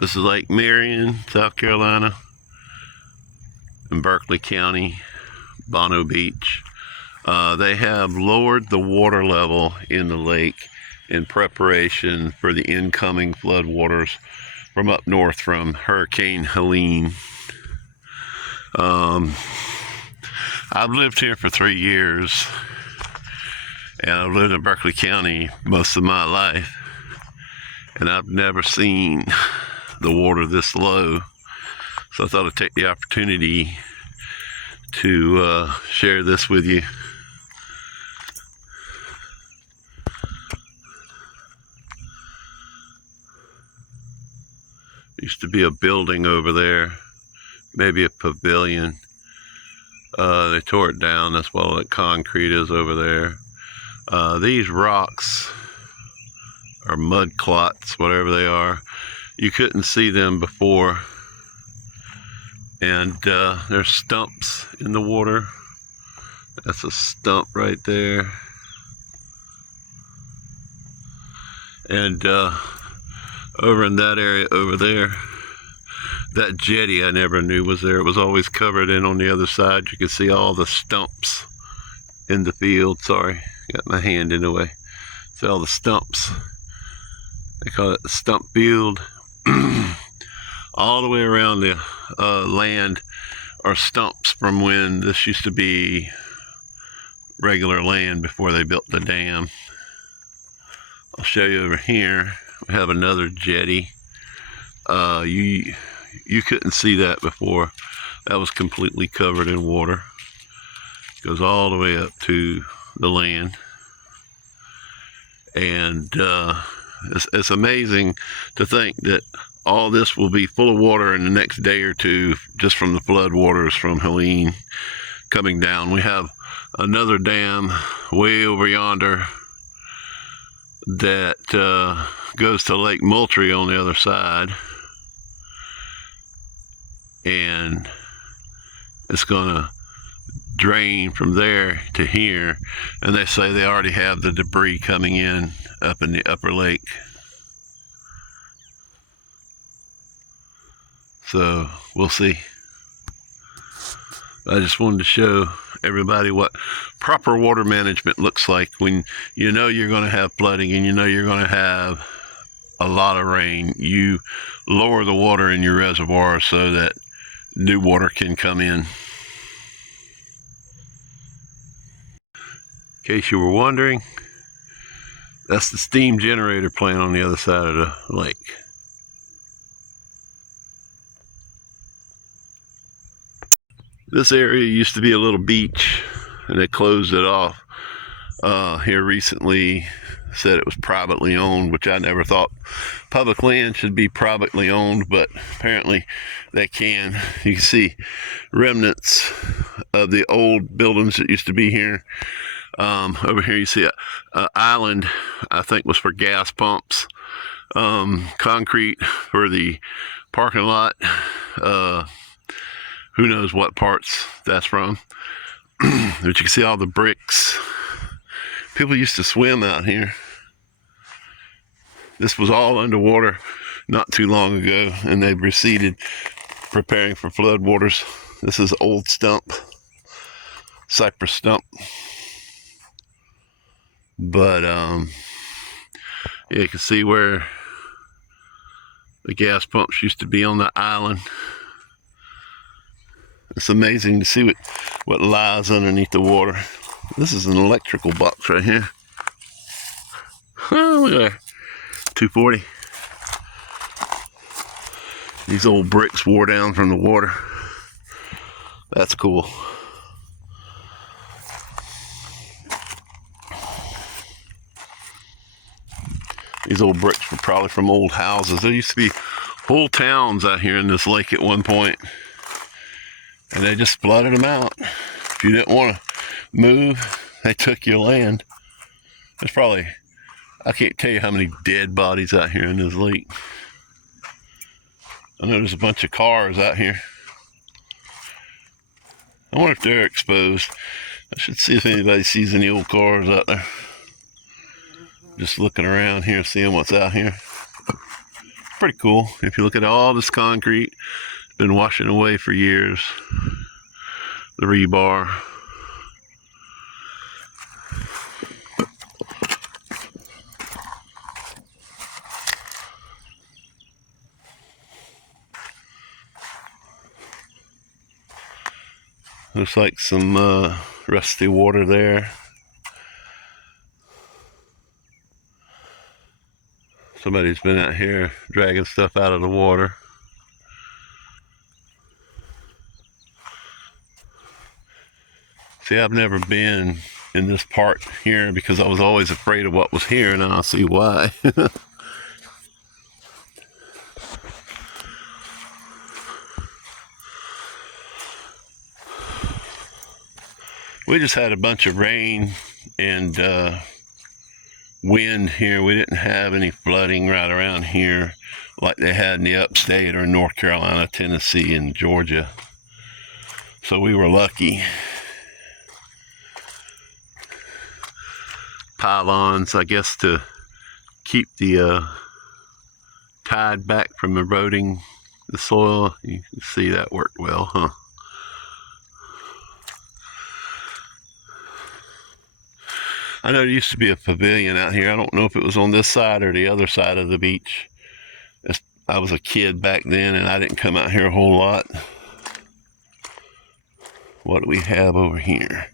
This is Lake Marion, South Carolina, in Berkeley County, Bono Beach. They have lowered the water level in the lake in preparation for the incoming flood waters from up north from Hurricane Helene. I've lived here for 3 years, and I've lived in Berkeley County most of my life, and I've never seen the water this low. So I thought I'd take the opportunity to share this with you. Used to be a building over there, maybe a pavilion. They tore it down. That's why all that concrete is over there. These rocks are mud clots, whatever they are. You couldn't see them before. And there's stumps in the water. That's a stump right there. And over in that area over there, that jetty I never knew was there. It was always covered in on the other side. You could see all the stumps in the field. Sorry, got my hand in the way. See all the stumps. They call it the stump field. All the way around the land are stumps from when this used to be regular land before they built the dam. I'll show you over here. We have another jetty. You couldn't see that before. That was completely covered in water. It goes all the way up to the land. And it's amazing to think that all this will be full of water in the next day or two just from the flood waters from Helene coming down. We have another dam way over yonder that goes to Lake Moultry on the other side, and it's gonna drain from there to here, and they say they already have the debris coming in up in the upper lake. So we'll see. I just wanted to show everybody what proper water management looks like when you know you're going to have flooding and you know you're going to have a lot of rain. You lower the water in your reservoir so that new water can come in. In case you were wondering, that's the steam generator plant on the other side of the lake. This area used to be a little beach, and they closed it off here recently. Said it was privately owned, which I never thought public land should be privately owned, but apparently they can. You can see remnants of the old buildings that used to be here. Over here you see an island, I think was for gas pumps, concrete for the parking lot. Who knows what parts that's from. But you can see all the bricks. People used to swim out here. This was all underwater not too long ago, and they've receded, preparing for flood waters. This is old stump, cypress stump. But yeah, you can see where the gas pumps used to be on the island. It's amazing to see what lies underneath the water. This is an electrical box right here. Oh, look at that. 240. These old bricks wore down from the water. That's cool. These old bricks were probably from old houses. There used to be whole towns out here in this lake at one point, and they just flooded them out. If you didn't want to move, they took your land. There's probably, I can't tell you how many dead bodies out here in this lake. I know there's a bunch of cars out here. I wonder if they're exposed. I should see if anybody sees any old cars out there. Just looking around here, seeing what's out here. pretty cool. If you look at all this concrete, it's been washing away for years. The rebar. Looks like some rusty water there. Somebody's been out here dragging stuff out of the water. See, I've never been in this part here because I was always afraid of what was here, and I'll see why. We just had a bunch of rain and wind here. We didn't have any flooding right around here like they had in the upstate or North Carolina, Tennessee, and Georgia. So we were lucky. Pylons, I guess, to keep the tide back from eroding the soil. You can see that worked well, huh? I know there used to be a pavilion out here. I don't know if it was on this side or the other side of the beach. I was a kid back then and I didn't come out here a whole lot. What do we have over here?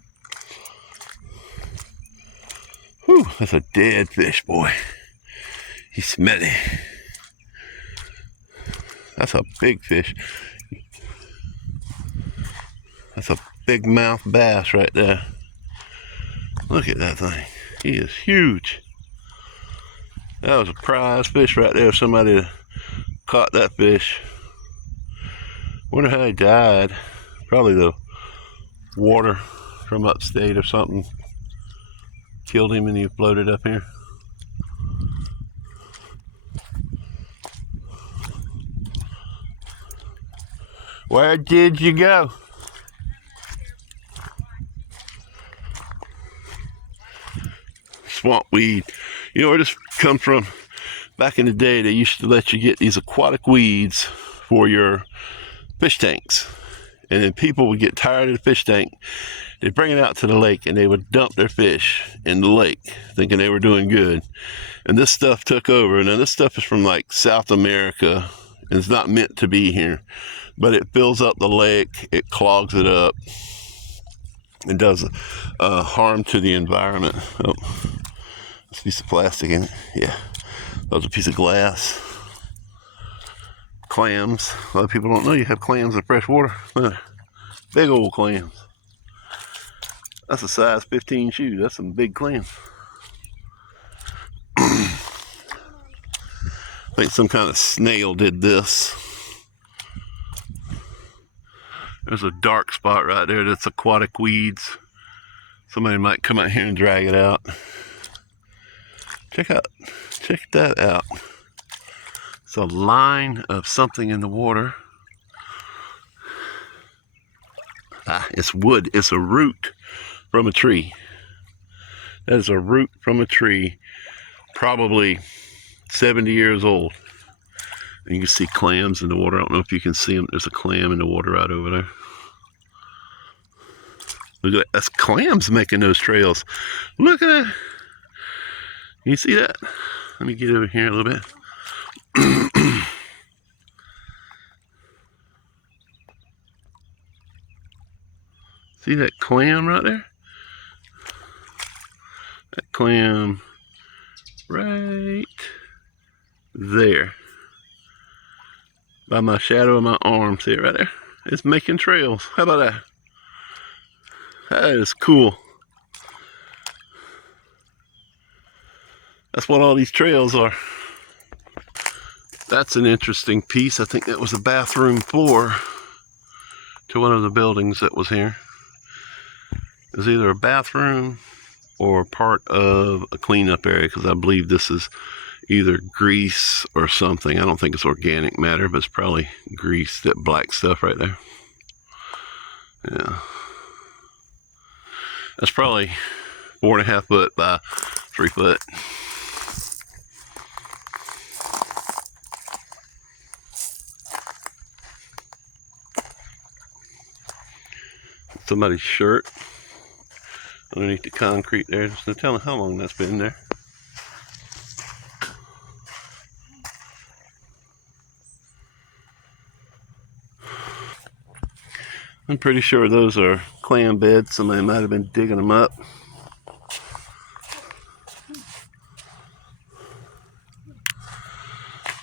Whew, that's a dead fish, boy. He's smelly. That's a big fish. That's a big mouth bass right there. Look at that thing. He is huge. That was a prize fish right there. Somebody caught that fish. Wonder how he died. Probably the water from upstate or something killed him and he floated up here. Where did you go? Swamp weed. You know where this comes from? Back in the day, they used to let you get these aquatic weeds for your fish tanks. And then people would get tired of the fish tank. They'd bring it out to the lake and they would dump their fish in the lake, thinking they were doing good. And this stuff took over. Now this stuff is from like South America. And it's not meant to be here. But it fills up the lake. It clogs it up. It does harm to the environment. Oh, there's a piece of plastic in it. Yeah, that was a piece of glass. Clams. A lot of people don't know you have clams in fresh water. Big old clams. That's a size 15 shoe. That's some big clams. I think some kind of snail did this. There's a dark spot right there that's aquatic weeds. Somebody might come out here and drag it out. Check that out. It's a line of something in the water. Ah, it's wood. It's a root from a tree. That is a root from a tree, probably 70 years old. And you can see clams in the water. I don't know if you can see them. There's a clam in the water right over there. Look at that. That's clams making those trails. Look at that. You see that? Let me get over here a little bit. See that clam right there? That clam right there. By my shadow of my arm. See it right there? It's making trails. How about that? That is cool. That's what all these trails are. That's an interesting piece. I think that was a bathroom floor to one of the buildings that was here. It was either a bathroom or part of a cleanup area, because I believe this is either grease or something. I don't think it's organic matter, but it's probably grease, that black stuff right there. Yeah. That's probably 4.5 foot by 3 foot. somebody's shirt underneath the concrete there. There's no telling how long that's been there. I'm pretty sure those are clam beds. Somebody might have been digging them up.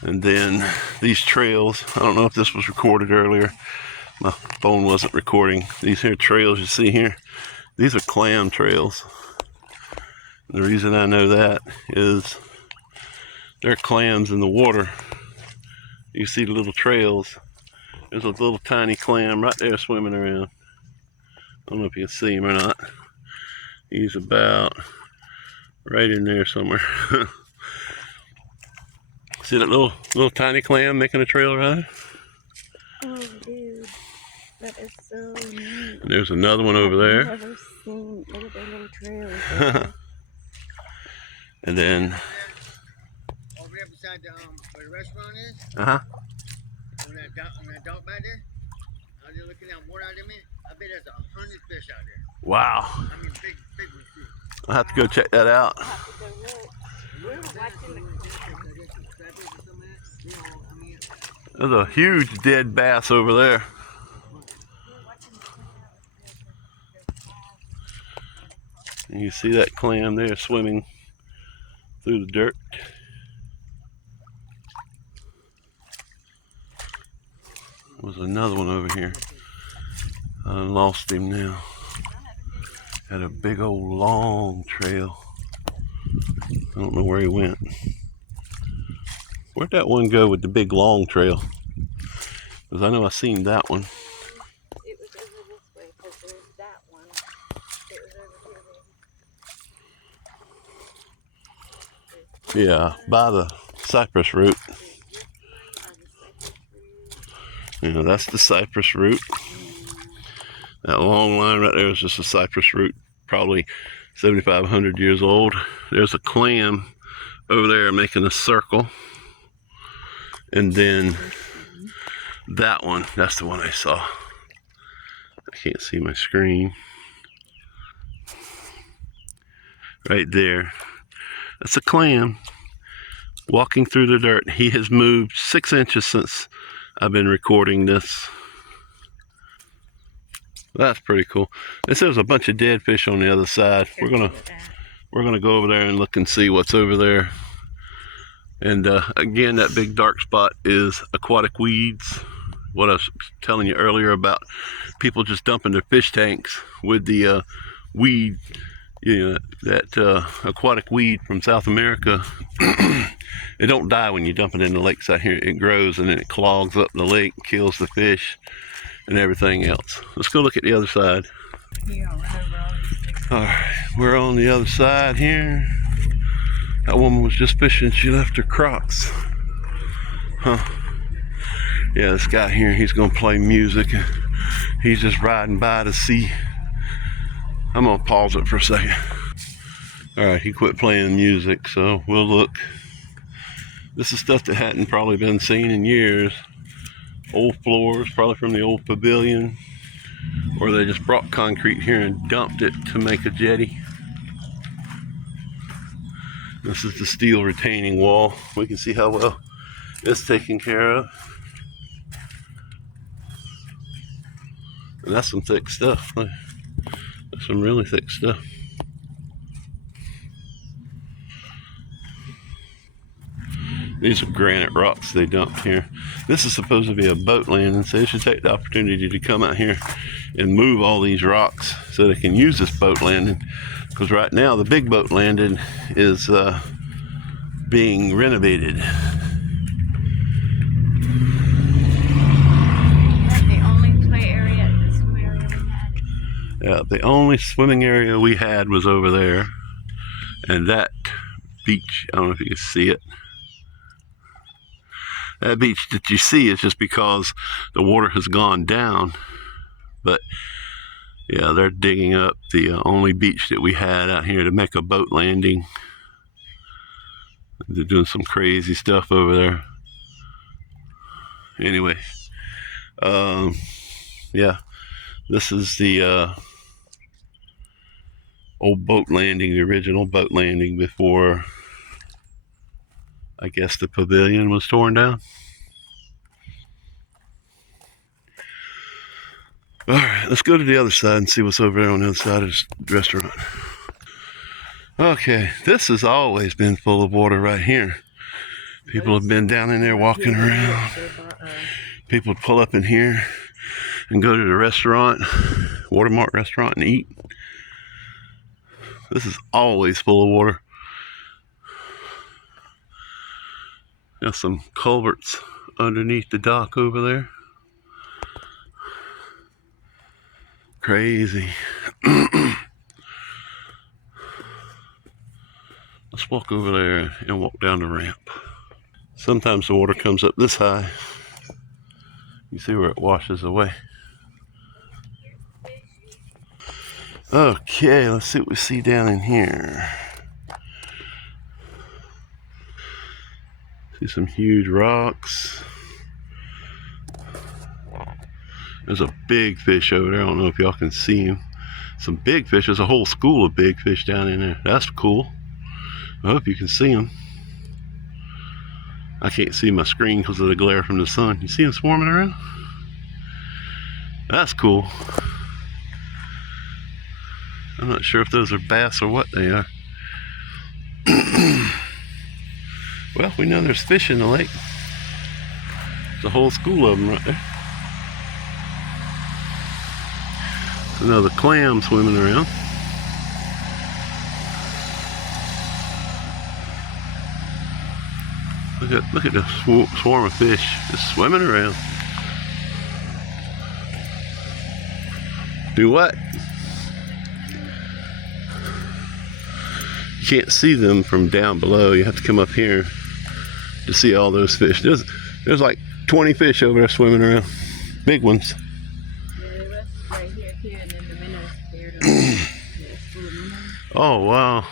And then these trails, I don't know if this was recorded earlier. My phone wasn't recording. These here trails you see here, these are clam trails. And the reason I know that is there are clams in the water. You see the little trails. There's a little tiny clam right there swimming around. I don't know if you can see him or not. He's about right in there somewhere. See that little tiny clam making a trail right? Oh, dude, that is so neat. And there's another one over there. I've never seen. Look at their little trails. And then over there beside where the restaurant is. On that dock back there. I was just looking at water out there, man. I bet there's 100 fish out there. Wow. I mean, big ones too. I'll have to go check that out. I'll have to go look. We were watching the There's a huge dead bass over there. And you see that clam there swimming through the dirt. There's another one over here. I lost him now. Had a big old long trail. I don't know where he went. Where'd that one go with the big long trail? Because I know I seen that one. It was over this way because there's that one. It was over here. Yeah, by the cypress root. You know, that's the cypress root. That long line right there is just a cypress root, probably 7,500 years old. There's a clam over there making a circle. And then that one, that's the one I saw. I can't see my screen. Right there. That's a clam walking through the dirt. He has moved 6 inches since I've been recording this. That's pretty cool. This there's a bunch of dead fish on the other side. We're gonna go over there and look and see what's over there. And again, that big dark spot is aquatic weeds. What I was telling you earlier about people just dumping their fish tanks with the weed, you know, that aquatic weed from South America. It don't die when you dump it in the lakes out here. It grows and then it clogs up the lake, kills the fish and everything else. Let's go look at the other side. All right, we're on the other side here. That woman was just fishing. She left her Crocs. Huh. Yeah, this guy here, he's gonna play music. He's just riding by to see. I'm gonna pause it for a second. All right, he quit playing music, so we'll look. This is stuff that hadn't probably been seen in years. Old floors, probably from the old pavilion, or they just brought concrete here and dumped it to make a jetty. This is the steel retaining wall. We can see how well it's taken care of. And that's some thick stuff. That's some really thick stuff. These are granite rocks they dumped here. This is supposed to be a boat landing, so they should take the opportunity to come out here and move all these rocks so they can use this boat landing. Because right now the big boat landing is being renovated. Yeah, the only swimming area we had was over there. And that beach, I don't know if you can see it. That beach that you see is just because the water has gone down. But yeah, they're digging up the only beach that we had out here to make a boat landing. They're doing some crazy stuff over there. Anyway, yeah, This is the old boat landing, the original boat landing before, I guess, the pavilion was torn down. All right, let's go to the other side and see what's over there on the other side of this restaurant. Okay, this has always been full of water right here. People have been down in there walking around. People pull up in here and go to the restaurant, Watermark restaurant, and eat. This is always full of water. Got some culverts underneath the dock over there. Crazy. Let's walk over there and walk down the ramp. Sometimes the water comes up this high. You see where it washes away. Okay, let's see what we see down in here. See some huge rocks. There's a big fish over there. I don't know if y'all can see him. Some big fish. There's a whole school of big fish down in there. That's cool. I hope you can see them. I can't see my screen because of the glare from the sun. You see them swarming around? That's cool. I'm not sure if those are bass or what they are. Well, we know there's fish in the lake. There's a whole school of them right there. There's another clam swimming around. Look at the swarm of fish just swimming around. Do what? You can't see them from down below. You have to come up here to see all those fish. There's like 20 fish over there swimming around. Big ones. Yeah, the rest is right here too, and then the minnows there. Yeah, it's full of minnows. Oh, wow.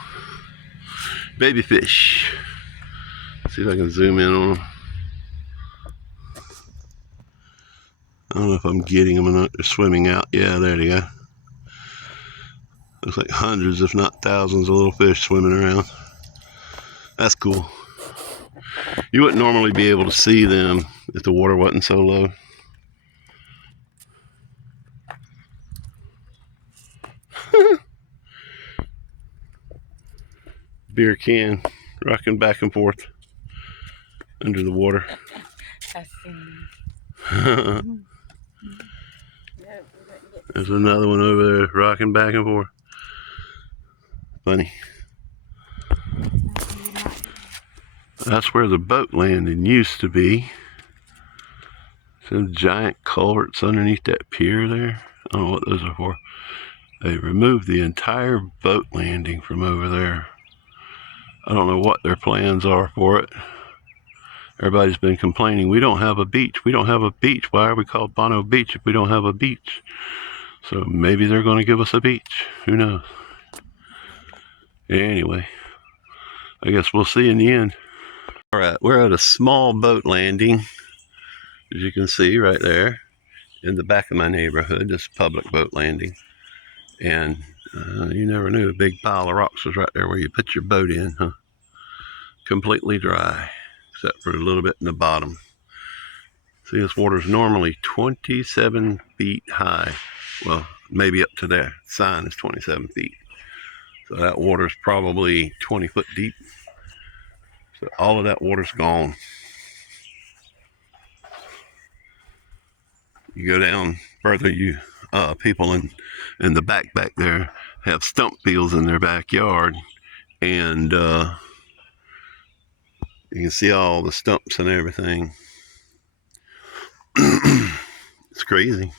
Baby fish. See if I can zoom in on them. I don't know if I'm getting them or not. They're swimming out. Yeah, there they go. Looks like hundreds, if not thousands, of little fish swimming around. That's cool. You wouldn't normally be able to see them if the water wasn't so low. Beer can rocking back and forth under the water. I've seen them. Yeah, There's another one over there rocking back and forth. Funny. That's where the boat landing used to be. Some giant culverts underneath that pier there. I don't know what those are for. They removed the entire boat landing from over there. I don't know what their plans are for it. Everybody's been complaining, we don't have a beach. We don't have a beach. Why are we called Bono Beach if we don't have a beach? So maybe they're going to give us a beach. Who knows? Anyway, I guess we'll see in the end. All right, we're at a small boat landing, as you can see right there in the back of my neighborhood. This public boat landing, and you never knew a big pile of rocks was right there where you put your boat in, huh? Completely dry, except for a little bit in the bottom. See, this water's normally 27 feet high. Well, maybe up to there. The sign is 27 feet. So that water's probably 20 foot deep. So all of that water's gone. You go down further, people in the back there have stump fields in their backyard, and you can see all the stumps and everything. It's crazy.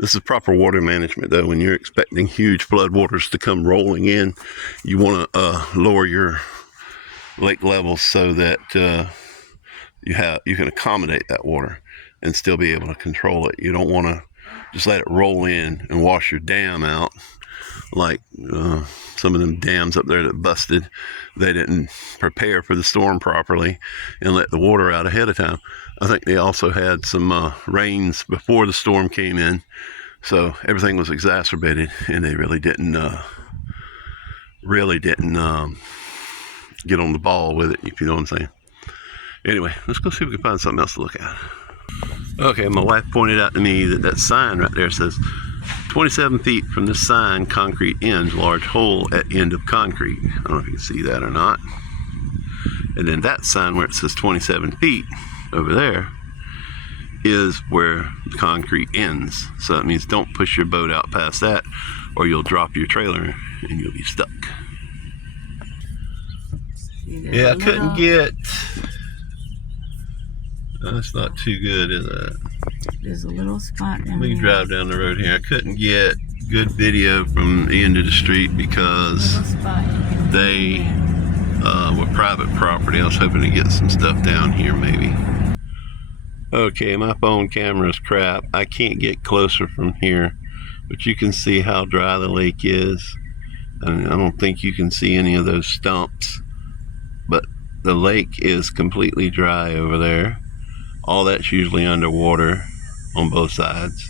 This is proper water management, though. When you're expecting huge floodwaters to come rolling in, you want to lower your lake levels so that you can accommodate that water and still be able to control it. You don't want to just let it roll in and wash your dam out like some of them dams up there that busted. They didn't prepare for the storm properly and let the water out ahead of time. I think they also had some rains before the storm came in, so everything was exacerbated, and they really didn't get on the ball with it, if you know what I'm saying. Anyway, let's go see if we can find something else to look at. Okay, my wife pointed out to me that sign right there says 27 feet from this sign, concrete ends, large hole at end of concrete. I don't know if you can see that or not. And then that sign where it says 27 feet over there is where the concrete ends. So that means don't push your boat out past that, or you'll drop your trailer and you'll be stuck. Yeah, I couldn't get... That's not too good, is it? There's a little spot down We there. drive down the road here. I couldn't get good video from the end of the street because they were private property. I was hoping to get some stuff down here maybe. Okay, my phone camera is crap. I can't get closer from here, but you can see how dry the lake is. And I don't think you can see any of those stumps, but the lake is completely dry over there. All that's usually underwater on both sides.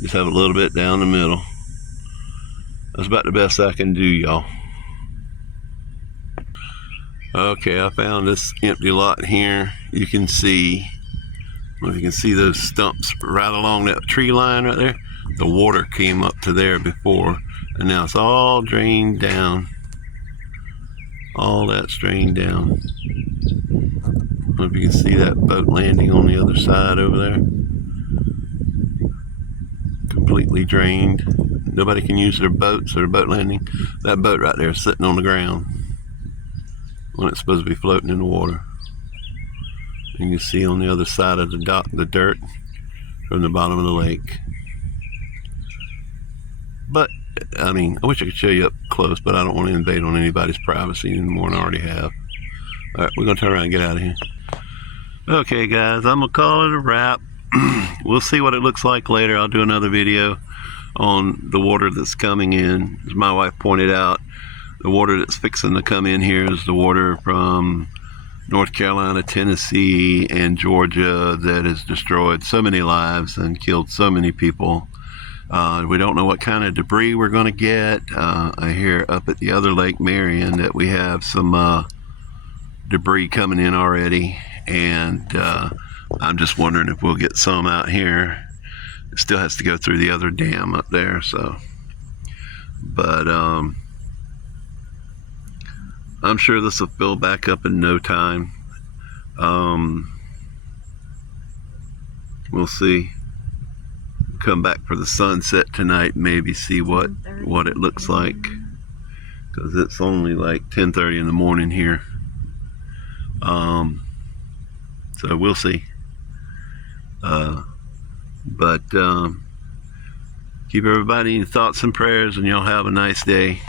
Just have a little bit down the middle. That's about the best I can do, y'all. Okay, I found this empty lot here. You can see, well, you can see those stumps right along that tree line right there. The water came up to there before, and now it's all drained down. All that's drained down. I don't know if you can see that boat landing on the other side over there. Completely drained. Nobody can use their boats or boat landing. That boat right there is sitting on the ground when it's supposed to be floating in the water. And you can see on the other side of the dock the dirt from the bottom of the lake. But I mean, I wish I could show you up close, but I don't want to invade on anybody's privacy any more than I already have. Alright, we're going to turn around and get out of here. Okay guys, I'm going to call it a wrap. We'll see what it looks like later. I'll do another video on the water that's coming in. As my wife pointed out, the water that's fixing to come in here is the water from North Carolina, Tennessee, and Georgia that has destroyed so many lives and killed so many people. We don't know what kind of debris we're going to get. I hear up at the other Lake Marion that we have some debris coming in already, and I'm just wondering if we'll get some out here. It still has to go through the other dam up there, so. But I'm sure this will fill back up in no time. We'll see. Come back for the sunset tonight, maybe see what it looks like, because it's only like 10:30 in the morning here. So we'll see. But keep everybody in thoughts and prayers, and y'all have a nice day.